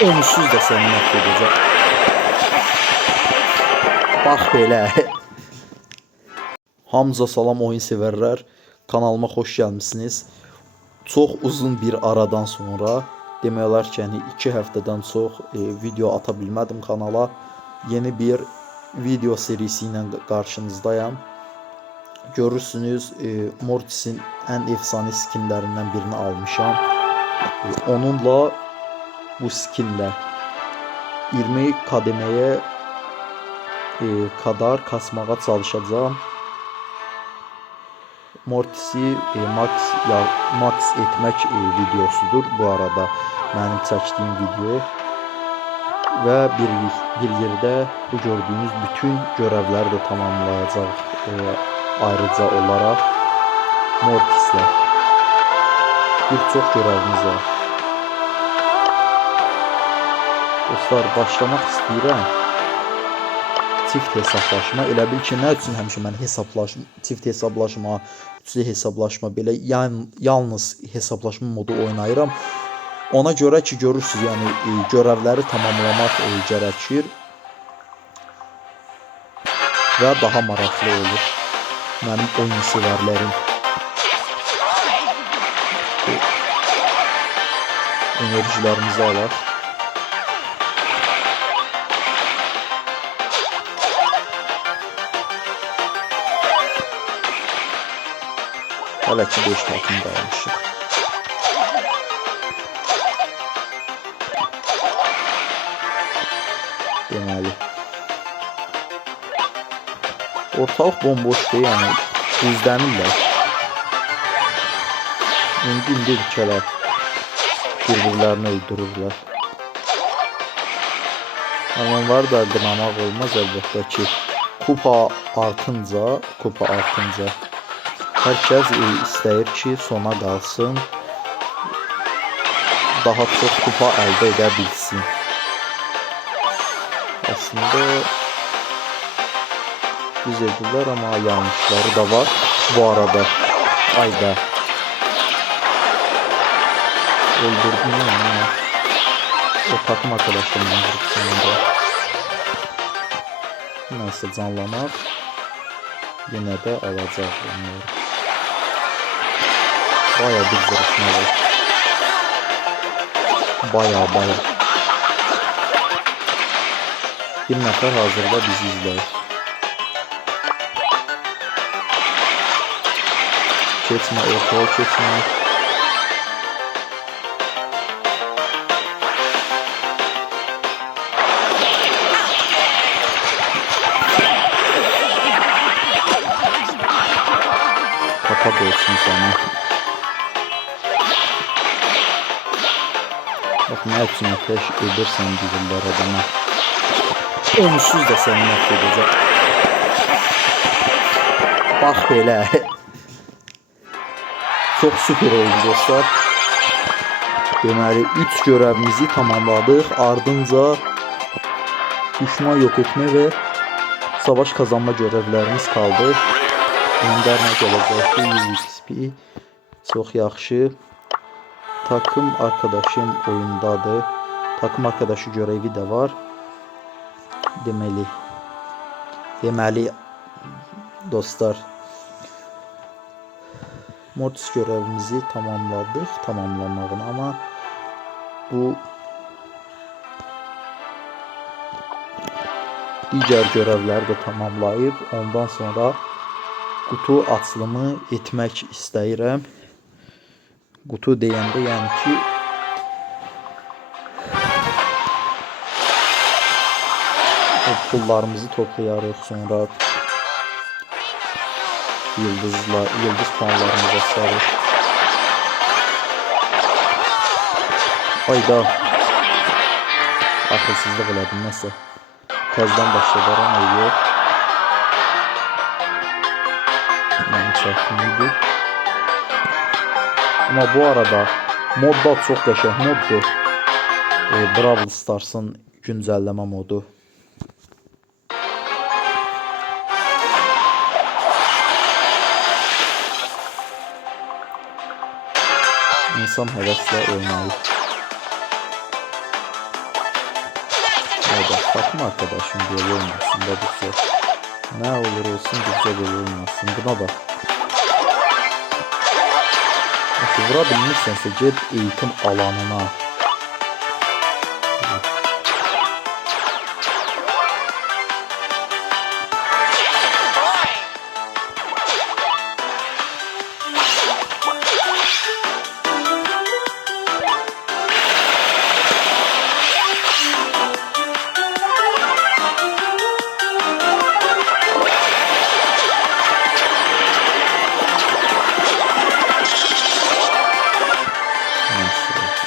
Onsuz da səni məhv edəcək. Bax belə. Hamıza salam oyun sevərlər. Kanalıma xoş gəlmisiniz. Çox uzun bir aradan sonra, demək olar ki, 2 həftədən çox video ata bilmədim kanala. Yeni bir video serisi ilə qarşınızdayım. Görürsünüz, Mortis'in ən efsane skinlərindən birini almışam. Onunla bu skinlə 20 kademeye kadar kasmağa çalışacağım. Mortis'i max etmək videosudur bu arada mənim çəkdiyim video. Və bir yerdə bu gördüyünüz bütün görevləri də tamamlayacaq ayrıca olaraq Mortis'lə. Bir çox görevimiz var. Dostlar, başlamaq istəyirəm. Çift hesablaşma. Elə bil ki, nə üçün həmişə mən çift hesablaşma, üçlü hesablaşma belə yalnız hesablaşma modu oynayıram. Ona görə ki, görürsünüz, yəni görevləri tamamlamaq gərəkir və daha maraqlı olur mənim oyun sevərlərim. Enerjilərimizi alaq. Hələ ki 5 takım qalmışıq. Deməli, ortalıq bomboşdur, yəni izlənirlər. İndi ülkələr bir-birlərini öldürürlər. Amma onlar da qınamaq olmaz əlbəttə ki, kupa artınca hər kəs istəyir ki, sona qalsın, daha çox kupa əldə edə bilsin. Aslında düz edirlər, amma yanlışları da var. Bu arada, ayda öldürdüm ya. O takım arkadaşlarımın sonunda. Neyse, canlamaq yine de alacaq onları. Bayağı bir zırhına var. Bayağı. Bir nəfər hazırda bizi izləyir. Keçmə, ortaya keçmə. Kapat olsun sana. Bak, nə üçün ateş edirsən bizimlər adama. Onsuz da səni məhv edəcək. Bax belə. Çox süper oldu dostlar. Deməli 3 görevimizi tamamladıq. Ardınca düşman yok etmə və savaş kazanma görevlərimiz kaldı. Göndərmək olacaqdı. 100 XP. Çox yaxşı. Takım arkadaşım oyundadır. Takım arkadaşı görevi də var. Deməli dostlar, Mortis görevimizi tamamladık, tamamlamağını, ama bu diğer görevləri də tamamlayıb ondan sonra kutu açılımı etmək istəyirəm. Kutu deyəndə yəni ki, pullarımızı toplayarıq, sonra yıldız puanlarımıza sarıq. Ayda axılsızlıq elədim, nəsə təzdən başladıram, yox. Mənim çəkimiydi. Amma bu arada modda çox qəşəng moddur. Brawl Stars'ın güncəlləmə modu. İnsan həvəslə oynayır. Hadi takım arkadaşım böyle olmasın da bu. Ne olur olsun bizce böyle olmasın. Buna bak. Nasıl vurabilmişsense git eğitim alanına.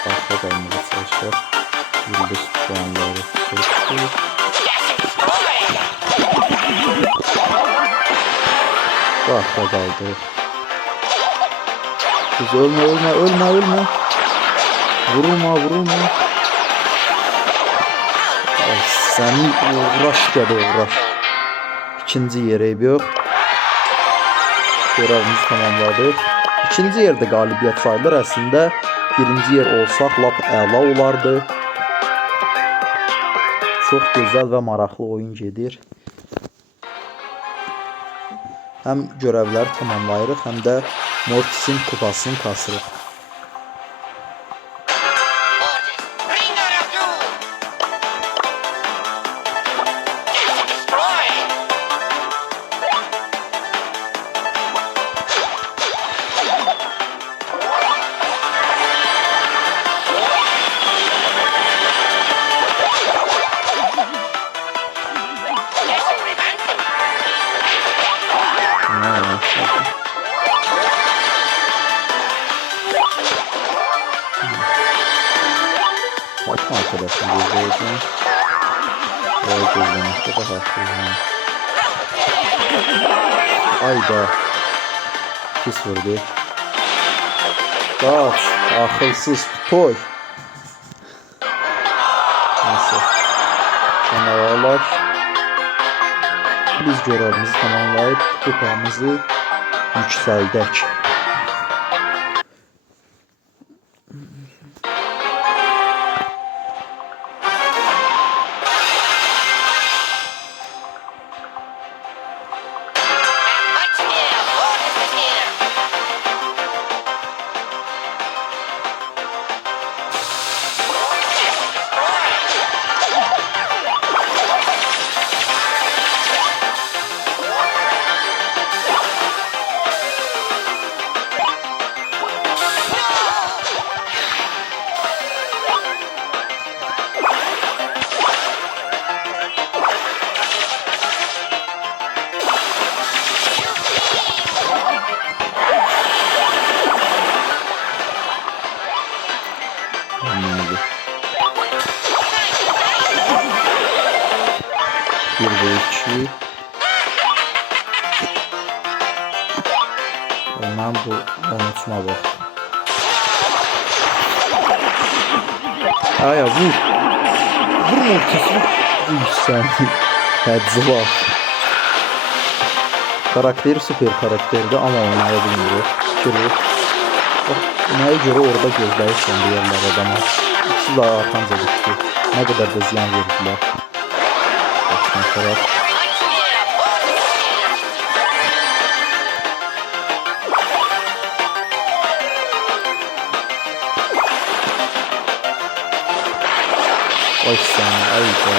Arka kalmaya çalışacak. Yıldız puanları seçti. Arka kaldı. Kız ölme. Vurulma. Ay, seni uğraş. İkinci yere yok. Görevimizi tamamladık. İkinci yerde galibiyet sayılır aslında. Birinci yer olsaq lap əla olardı. Çox gözəl və maraqlı oyun gedir. Həm görevləri tamamlayırıq, həm də Mortis'in kupasını kasırıq. Bakma arkadaşım gözleyeceğim. Böyle gözlemekte de haklıyım. Ayda. Pis vurdu. Kaç. Akılsız toy. Neyse. Canavarlar. Biz görevimizi tamamlayıp kupamızı yükseldik. Anladım. 1 ve 2. Ondan bu unutma bak. Aya vur. Vurma ortasını. Sen. Hedzıva. Karakteri süper karakterdi ama oynayabiliyor. Şöyle. Neye göre orada gözləyirsən deyərlər adama. İkisi daha arxanca düşdü. Nə qədər də ziyan verdilər. Başdan tərəf. Ay sən, ay da.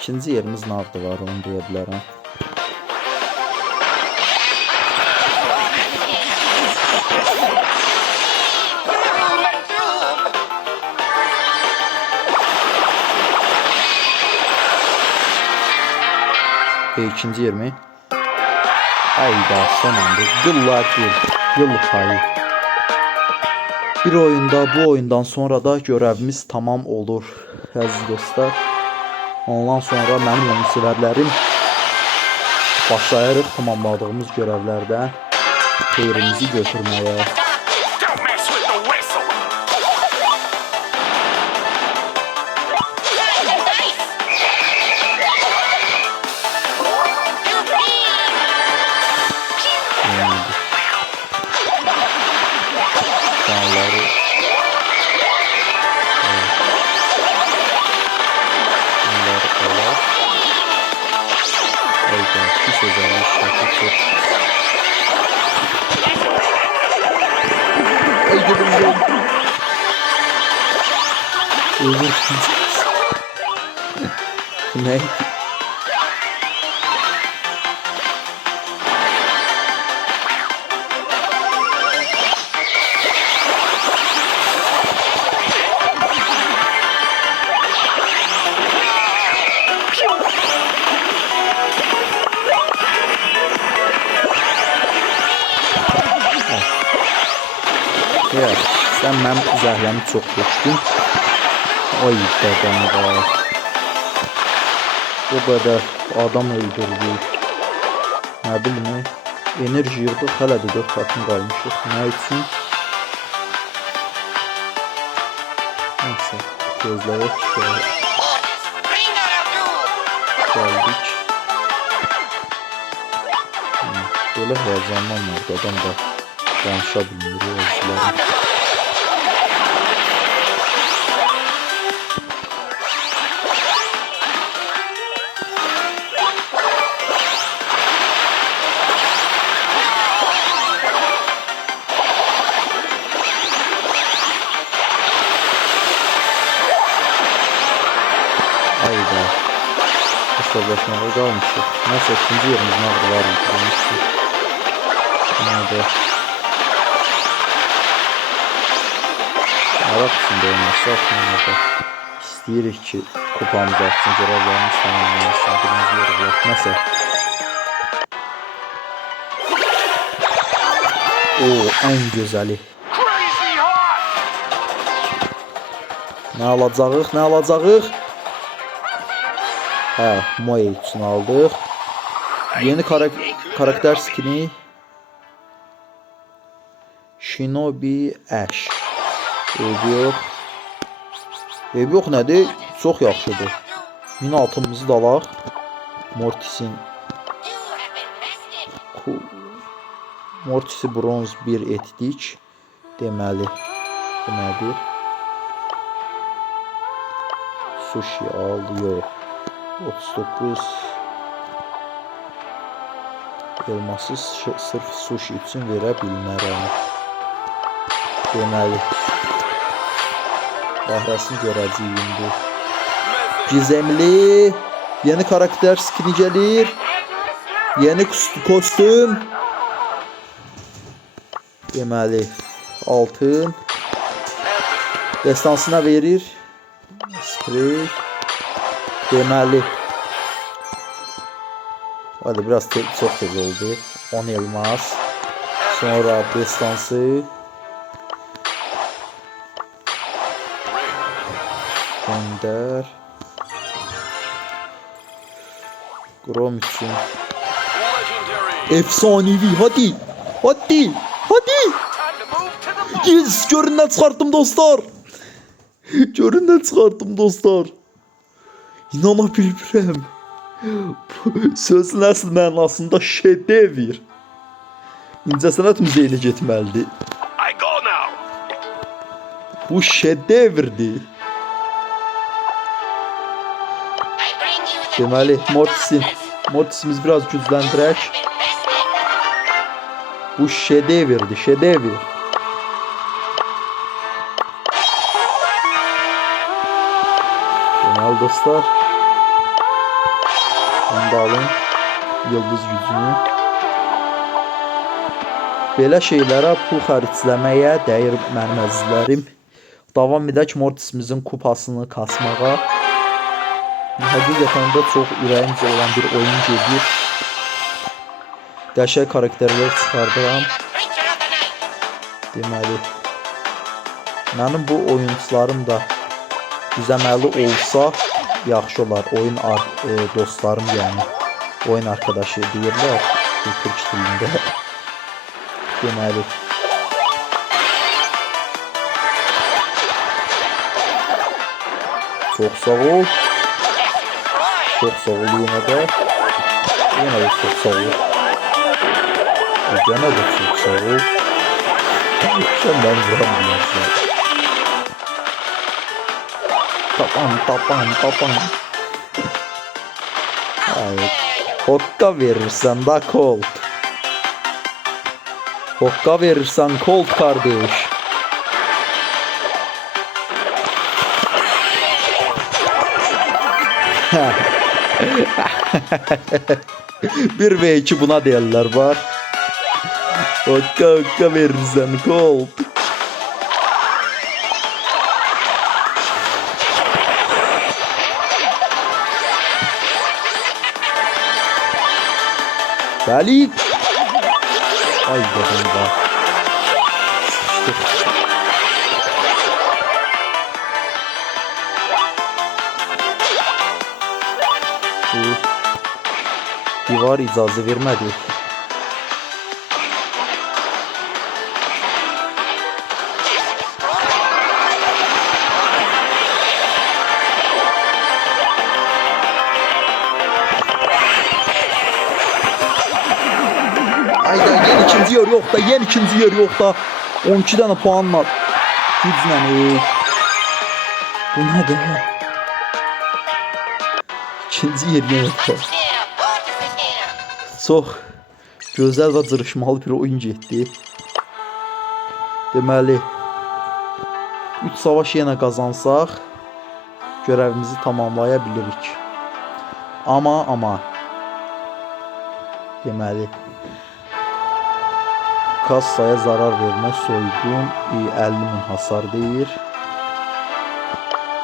İkinci yerimiz navda var, onu deyə bilərəm. İkinci yer mi? Ayda son anda yıl payı. Bir oyunda, bu oyundan sonra da görevimiz tamam olur. Əziz dostlar. Ondan sonra mənim onu sevərlərim başlayarıq tamamladığımız görevlərdən xeyrimizi götürməyə. Hayda, pis özellik şartı çok pis. Ay gidiyorum. Öldür. Ne? Evet, sen mənim zəhləmi çox tökdün. Ay dədəm var. O qədər adam öldürdük. Nə bilim, enerji yığdıq, hələ də 4 takım qalmışıq. Nə üçün? Neyse, gözləyək ki, gəldik. Belə həyəcanlanmır, adam da danışa bilmir, özləri. Hayda. Hesablaşmaya qalmışıq. Neyse, ikinci yerimiz nəqdə var demişdik. Nədə? Araq içində olmazsa, nədə? İstəyirik ki, kupamız artsın, görevlərimiz tamamlansın, birinci yeri var. Neyse. Oo, ən gözəli. Nə alacağıq, nə alacağıq? Hə, Moe üçün aldıq. Yeni karakter skini Shinobi Ash. Eybi yox. Eybi yox nədir? Çox yaxşıdır. 1600-ımızı da alaq. Mortis'in Mortis'i bronz 1 etdik. Deməli, bu nədir? Sushi aldı, yox. 39 elması sırf sushi üçün verə bilmərəm. Deməli, bəhrəsini görəcəyik indi. Gizemli yeni karakter skini gəlir. Yeni kostüm. Deməli, altın. Destansına verir. Sprey. Deməli. Hadi biraz çox tez oldu. 10 elmas. Sonra destansı. Gönder. Grom için. Efsanevi, hadi. Hadi. Hadi. Yes, göründen çıkarttım dostlar. Göründen çıkarttım dostlar. İnana bilmirəm. Sözün əsl mənasında şedevr. İncəsənət muzeyinə getməlidir. Bu şedevrdir. Deməli, Mortis'imiz biraz gücləndirək. Bu şedevrdir, şedevr. Deməli dostlar. Onu da alın. Yıldız gücünü. Belə şeylərə pul xərcləməyə dəyir mənim əzizlərim. Davam edək Mortis'imizin kupasını kasmağa. Həqiqətən də çox ürəyimcə olan bir oyun gedir. Qəşəng karakterlər çıxardıram. Deməli, mənim bu oyuncularım da düzəməli olsa yaxşı olar. Oyun dostlarım, yəni oyun arkadaşı deyirlər Türk dilində. Deməli, çox sağ ol. Çok sağ ol yine de. Yine de çok sağ ol. Gene de çok sağ ol. Sen ben vuramıyorsun. Tapan. Evet. Hokka verirsen da Colt. Hokka verirsen Colt kardeş. Bir ve iki buna deyirlər var. Hokka verirsen Colt. Bəli. Ay canım var. Sıçtık. Divar icazə vermədi. Ayda yen ikinci yer yok da, yen ikinci yer yok da. 12 tane puanla güclə. Bu nədir? İkinci yer yok da. Çox gözəl və cırışmalı bir oyun getdi. Deməli 3 savaş yenə qazansaq görevimizi tamamlaya bilirik. Amma deməli kassaya zarar vermə, soygun 50.000 hasar deyir.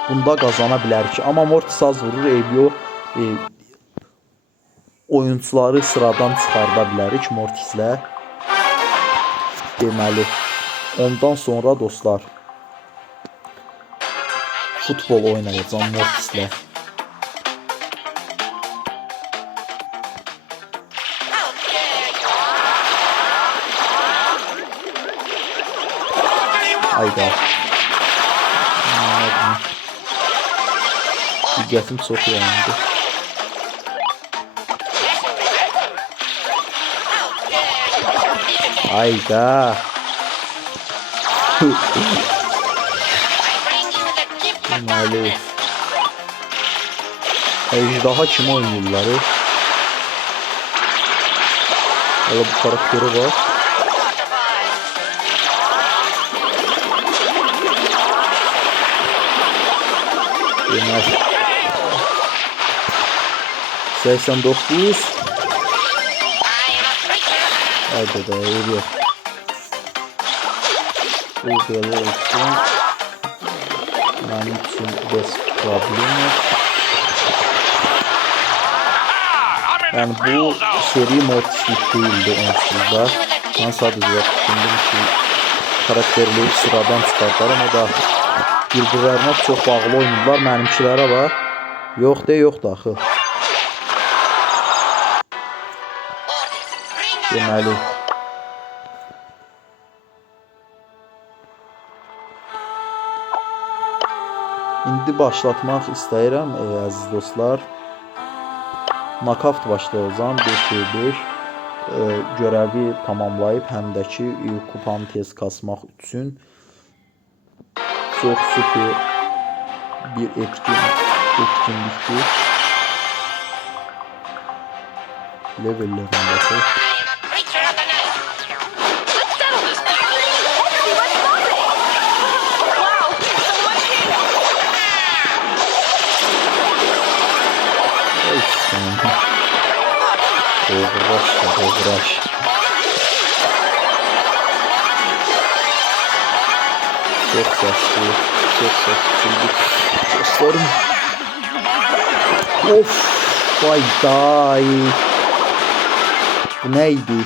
Bunda qazana bilərik. Amma Mortis az vurur, Elio oyuncuları sıradan çıxarda bilərik Mortislə. Deməli ondan sonra dostlar futbol oynayacağım Mortislə. Ayda. Diqqətim çox yandı. Ayda. Deməli ejdaha kimi oynayırlar. Hələ bu karakteri var. Deməli 89. Haydi da yürüyor. Bu böyle olsun. Benim için bez problemi. Yani bu seri Mortislik değildi onsuzda. Ben sadece düşündüm ki karakterleri sıradan çıkartlar ama da birbirlerine çok bağlı oynayırlar. Mənimkilərə var. Yox de yox daxı. Deməli indi başlatmaq istəyirəm əziz dostlar. Nakavt başlayacağım 5-5 görəvi tamamlayıb həm də ki kupanı tez kasmaq üçün çox super bir etkinlikdir. Levellerine bakın. Uğraş. Çok sesli. Dostlarım. Of. Vay day. Bu neydi?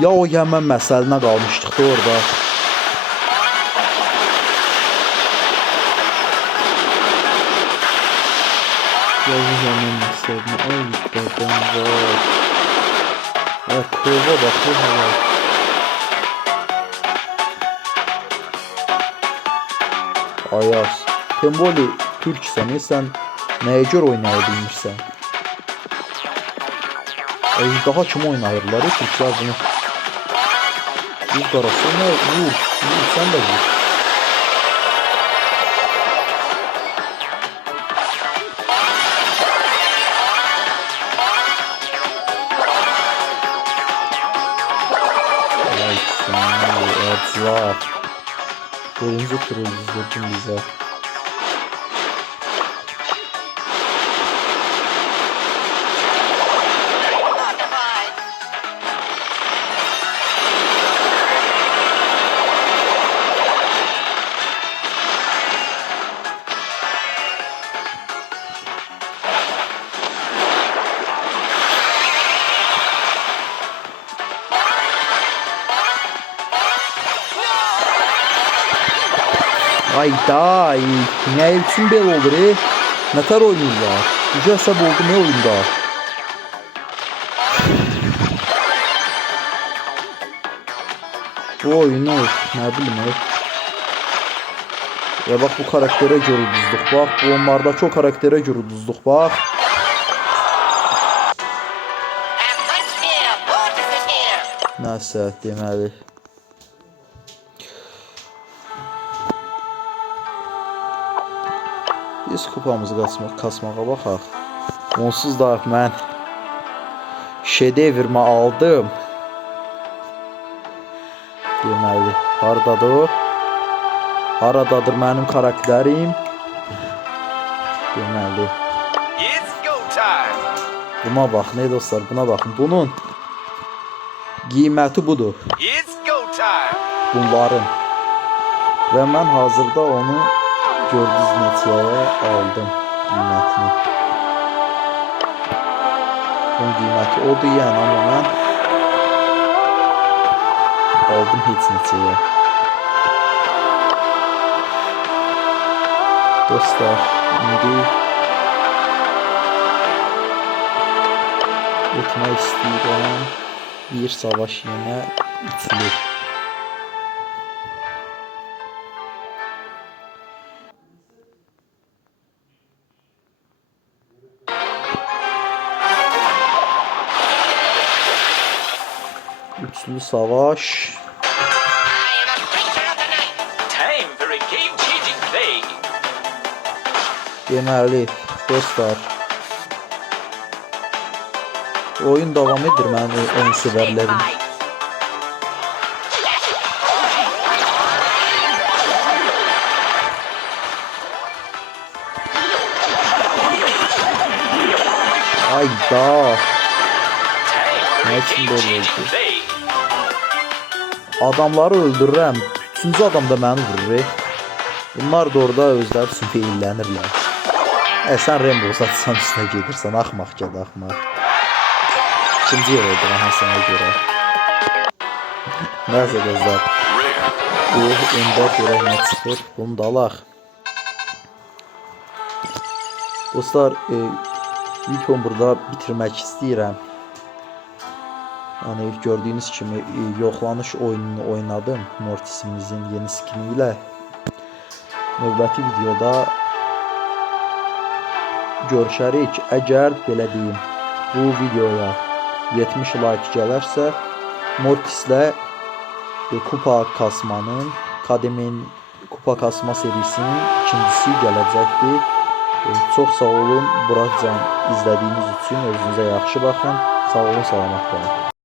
Ya o Yemen məsəlinə qalmışdıq da orada. Ya o Yemen məsəlinə. Ay qadan var. Kova bakın hala. Ayaz. Temboli Türksən, sən nəyə görə oynaya bilmirsən? Daha kim oynayırlar? Türklər bunu. Vur qarası, vur, sən də vur. bacılar. Birinci turu düzdürdün bizə. Ayda, ne üçün belə olur? Nətər oynayırlar? Gücə əsəb oldu ne oyunda? Bu oyunu ne bileyim. Ya bak bu karaktere göre uduzduk bak. Bu onlarda çok karaktere göre uduzduk bak. Nəsə deməli. Biz kupamızı kasmağa baxaq. Onsuz da mən şedevrimi aldım. Deməli, hardadır? Haradadır mənim karakterim? Deməli. Buna bax, ne dostlar, buna baxın. Bunun qiyməti budur. Bunların. Və mən hazırda onu gördüğünüz neçəyə aldım qiymətini. Bunun qiyməti odur yəni, amma mən aldım heç neçəyə. Dostlar, indi etmək istəyirəm bir savaş yenə üçlü. Üçlü savaş. Deməli, dostlar, oyun davam edir mənim oyun sevərlərim. Ayda. Nə üçün belə oldu? Adamları öldürürəm. Üçüncü adam da məni vurur. Bunlar da orada özləri üçün feillənirlər. Sən Rainbow satsan üstünə gedirsən, axmaq gədə axmaq. İkinci yer oldu sənə görə. Nəsə gözlər. Öndə görək nə çıxır. Bunu da alaq. Dostlar, videomu burada bitirmək istəyirəm. Yani gördüğünüz kimi yoxlanış oyununu oynadım Mortisimizin yeni skini ilə. Növbəti videoda görüşərik. Əgər belə deyim, bu videoya 70 like gələrsə Mortislə kupa kasmanın, kademin kupa kasma serisinin ikincisi gələcəkdir. Çox sağ olun buracan izlədiyiniz üçün, özünüzə yaxşı baxın. Sağ olun, salamat qalın.